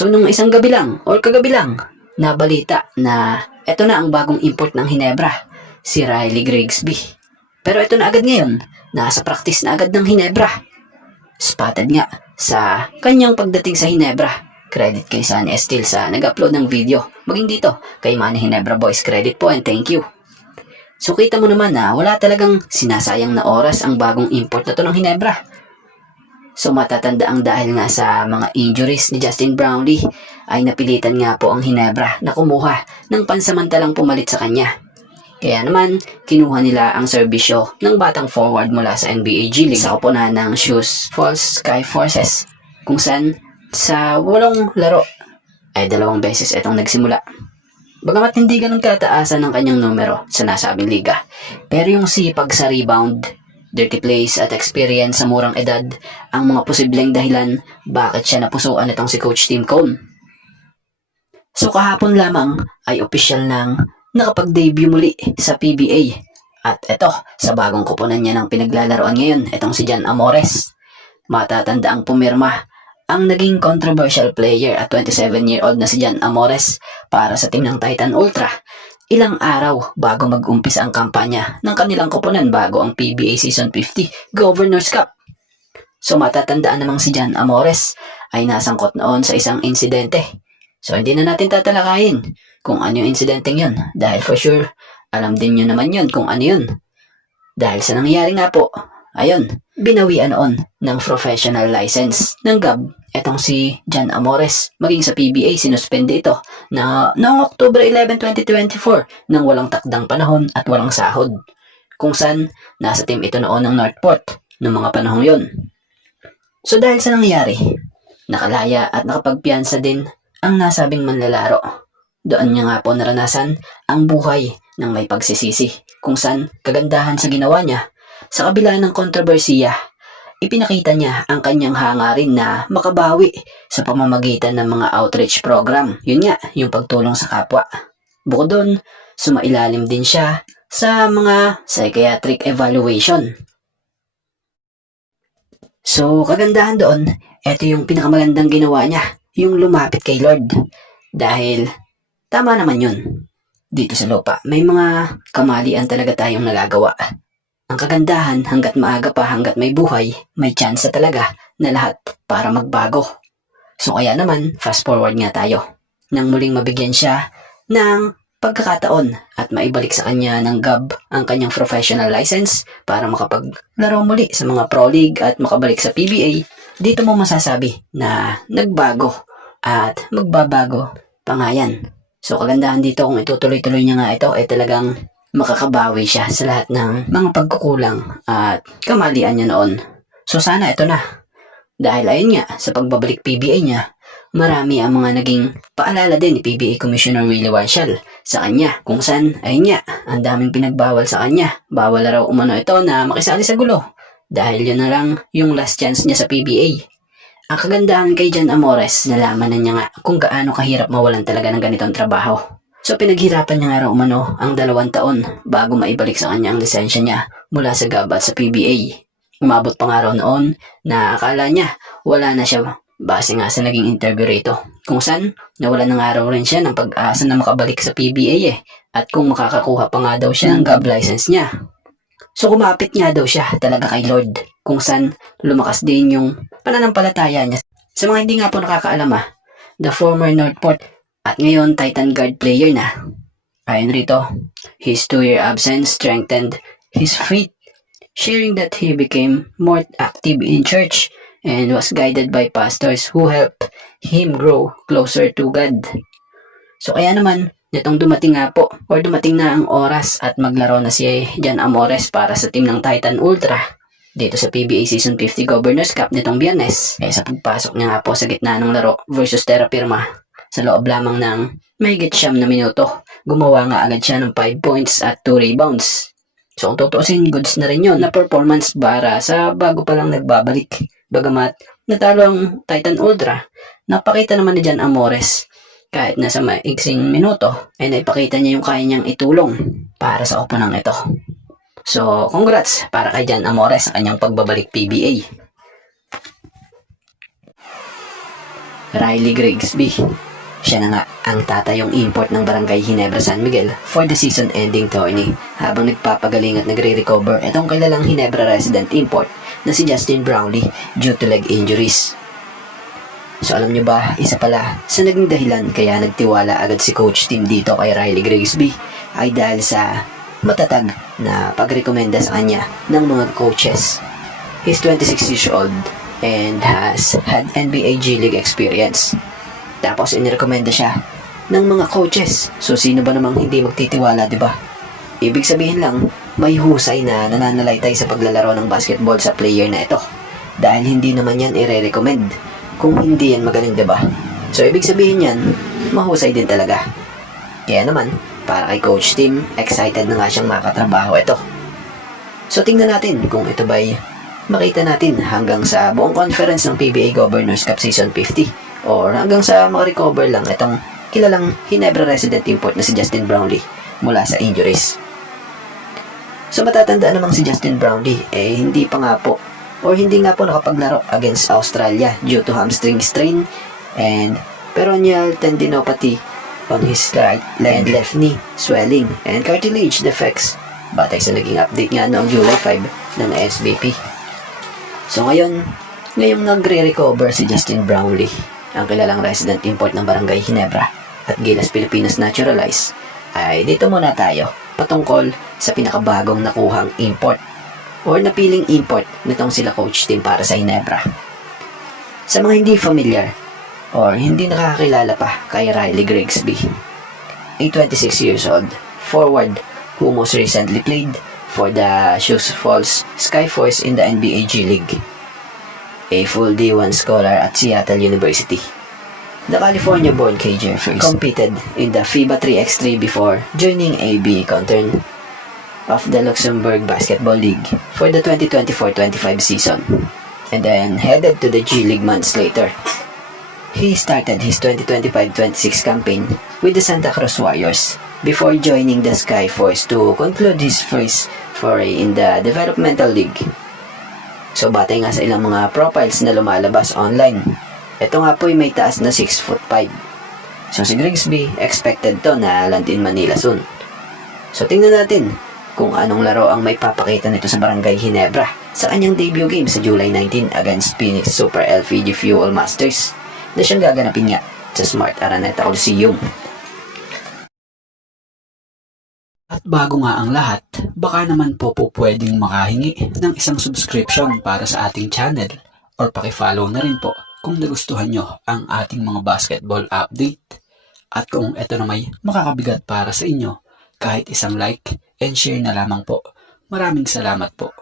So nung isang gabi lang or kagabi lang, nabalita na eto na ang bagong import ng Hinebra, si Riley Grigsby. Pero eto na agad ngayon, nasa practice na agad ng Hinebra. Spotted nga sa kanyang pagdating sa Hinebra. Credit kay Sunny Esteel sa nag-upload ng video. Maging dito, kay Manny Hinebra Boys, credit po and thank you. So kita mo naman na wala talagang sinasayang na oras ang bagong import na to ng Hinebra. So matatanda ang dahil nga sa mga injuries ni Justin Brownlee ay napilitan nga po ang Hinebra na kumuha ng pansamantalang pumalit sa kanya. Kaya naman, kinuha nila ang serbisyo ng batang forward mula sa NBA G League sa koponan ng Sioux Falls Sky Forces, kung saan sa 8 laro ay 2 beses itong nagsimula. Bagamat hindi ganun kataasan ng kanyang numero sa nasabing liga, pero yung sipag sa rebound, dirty plays at experience sa murang edad ang mga posibleng dahilan bakit siya napusuan itong si Coach Tim Cone. So kahapon lamang ay opisyal nang nakapag-debut muli sa PBA. At eto, sa bagong koponan niya ng pinaglalaroan ngayon, itong si Jan Amores. Matatanda ang pumirma ang naging controversial player at 27-year-old na si Jan Amores para sa team ng Titan Ultra ilang araw bago mag-umpisa ang kampanya ng kanilang koponan bago ang PBA Season 50 Governors Cup. So matatandaan namang si Jan Amores ay nasangkot noon sa isang insidente. So hindi na natin tatalakayin kung ano yung insidenteng yun dahil for sure alam din nyo naman yun kung ano yun. Dahil sa nangyayari nga po, ayun, binawian noon ng professional license ng GAB etong si Jan Amores. Maging sa PBA, sinuspende ito na noong October 11, 2024 nang walang takdang panahon at walang sahod. Kung saan, nasa team ito noon ng Northport noong mga panahong yon. So dahil sa nangyari, nakalaya at nakapagpiyansa din ang nasabing manlalaro. Doon niya nga po naranasan ang buhay ng may pagsisisi, kung saan kagandahan sa ginawa niya, sa kabila ng kontrobersiya, ipinakita niya ang kanyang hangarin na makabawi sa pamamagitan ng mga outreach program. Yun nga, yung pagtulong sa kapwa. Bukod doon, sumailalim din siya sa mga psychiatric evaluation. So, kagandahan doon, ito yung pinakamagandang ginawa niya, yung lumapit kay Lord. Dahil, tama naman yun. Dito sa lupa, may mga kamalian talaga tayong nagagawa. Ang kagandahan, hanggat maaga pa, hanggat may buhay, may chance talaga na lahat para magbago. So kaya naman, fast forward nga tayo. Nang muling mabigyan siya ng pagkakataon at maibalik sa kanya ng GAB ang kanyang professional license para makapaglaro muli sa mga Pro League at makabalik sa PBA, dito mo masasabi na nagbago at magbabago pa nga yan. So kagandahan dito kung itutuloy-tuloy niya nga ito ay talagang makakabawi siya sa lahat ng mga pagkukulang at kamalian niya noon. So sana ito na. Dahil ayun nga, sa pagbabalik PBA niya, marami ang mga naging paalala din ni PBA Commissioner Willie Warshall sa kanya. Kung saan, ayun nga, ang daming pinagbawal sa kanya. Bawal na raw umano ito na makisali sa gulo. Dahil yun na lang yung last chance niya sa PBA. Ang kagandahan kay Jan Amores, nalaman na niya nga kung gaano kahirap mawalan talaga ng ganitong trabaho. So pinaghirapan niya nga raw umano ang 2 taon bago maibalik sa kanya ang lisensya niya mula sa GAB at sa PBA. Umabot pa nga raw noon na akala niya wala na siya base nga sa naging interview rito. Kung saan nawala na nga raw rin siya ng pag-asa na makabalik sa PBA at kung makakakuha pa nga daw siya ng GAB license niya. So kumapit nga daw siya talaga kay Lord, kung saan lumakas din yung pananampalataya niya. Sa mga hindi nga po nakakaalam the former Northport at ngayon Titan guard player na. Ayon rito, his 2-year absence strengthened his faith, sharing that he became more active in church and was guided by pastors who helped him grow closer to God. So kaya naman, nitong dumating nga po, or dumating na ang oras at maglaro na si Jan Amores para sa team ng Titan Ultra dito sa PBA Season 50 Governors Cup nitong Biyernes. Kaya sa pagpasok niya nga po sa gitna ng laro versus Terra Firma, sa loob lamang ng mahigit 9 na minuto, gumawa nga agad siya ng 5 points at 2 rebounds. So kung tutuusin, goods na rin yun na performance para sa bago pa lang nagbabalik. Bagamat natalo ang Titan Ultra, napakita naman ni Jan Amores kahit nasa maiksing minuto ay naipakita niya yung kaya niyang itulong para sa oponang ito. So congrats para kay Jan Amores sa kanyang pagbabalik PBA. Riley Grigsby. Siya na nga ang tatayong import ng Barangay Ginebra San Miguel for the season-ending tourney habang nagpapagaling at nagre-recover itong kilalang Ginebra resident import na si Justin Brownlee due to leg injuries. So alam nyo ba, isa pala sa naging dahilan kaya nagtiwala agad si Coach Tim dito kay Riley Grigsby ay dahil sa matatag na pagrekomenda sa kanya ng mga coaches. He's 26 years old and has had NBA G League experience. Tapos inirekomenda siya ng mga coaches. So sino ba namang hindi magtitiwala, di ba? Ibig sabihin lang, may husay na nananalaytay sa paglalaro ng basketball sa player na ito. Dahil hindi naman yan ire-recommend kung hindi yan magaling, di ba? So ibig sabihin yan, mahusay din talaga. Kaya naman, para kay Coach Tim, excited na nga siyang makatrabaho ito. So tingnan natin kung ito ba'y makita natin hanggang sa buong conference ng PBA Governors Cup Season 50 or hanggang sa makarecover lang itong kilalang Ginebra resident import na si Justin Brownlee mula sa injuries. So matatandaan namang si Justin Brownlee hindi pa nga po or hindi nga po nakapaglaro against Australia due to hamstring strain and peroneal tendinopathy on his right leg and left knee, swelling and cartilage defects batay sa naging update nga noong July 5 ng SBP. So ngayong nagre-recover si Justin Brownlee, ang kilalang resident import ng Barangay Ginebra at Gilas Pilipinas Naturalized, ay dito muna tayo patungkol sa pinakabagong nakuhang import or napiling import nitong sila Coach Tim para sa Ginebra. Sa mga hindi familiar or hindi nakakakilala pa kay Riley Grigsby, a 26 years old forward who most recently played for the Sioux Falls Skyforce in the NBA G League, a full D1 scholar at Seattle University. The California-born KJ first competed in the FIBA 3x3 before joining AB Contern of the Luxembourg Basketball League for the 2024-25 season, and then headed to the G League months later. He started his 2025-26 campaign with the Santa Cruz Warriors before joining the Skyforce to conclude his first foray in the Developmental League. So batay nga sa ilang mga profiles na lumalabas online, ito nga po ay may taas na 6'5". So si Grigsby expected to na landin Manila soon. So tingnan natin kung anong laro ang may papakita nito sa Barangay Ginebra sa kanyang debut game sa July 19 against Phoenix Super LPG Fuel Masters na siyang gaganapin nga sa Smart Araneta Coliseum. At bago nga ang lahat, baka naman po pwedeng makahingi ng isang subscription para sa ating channel or pakifollow na rin po kung nagustuhan nyo ang ating mga basketball update. At kung ito na may makakabigat para sa inyo, kahit isang like and share na lamang po. Maraming salamat po.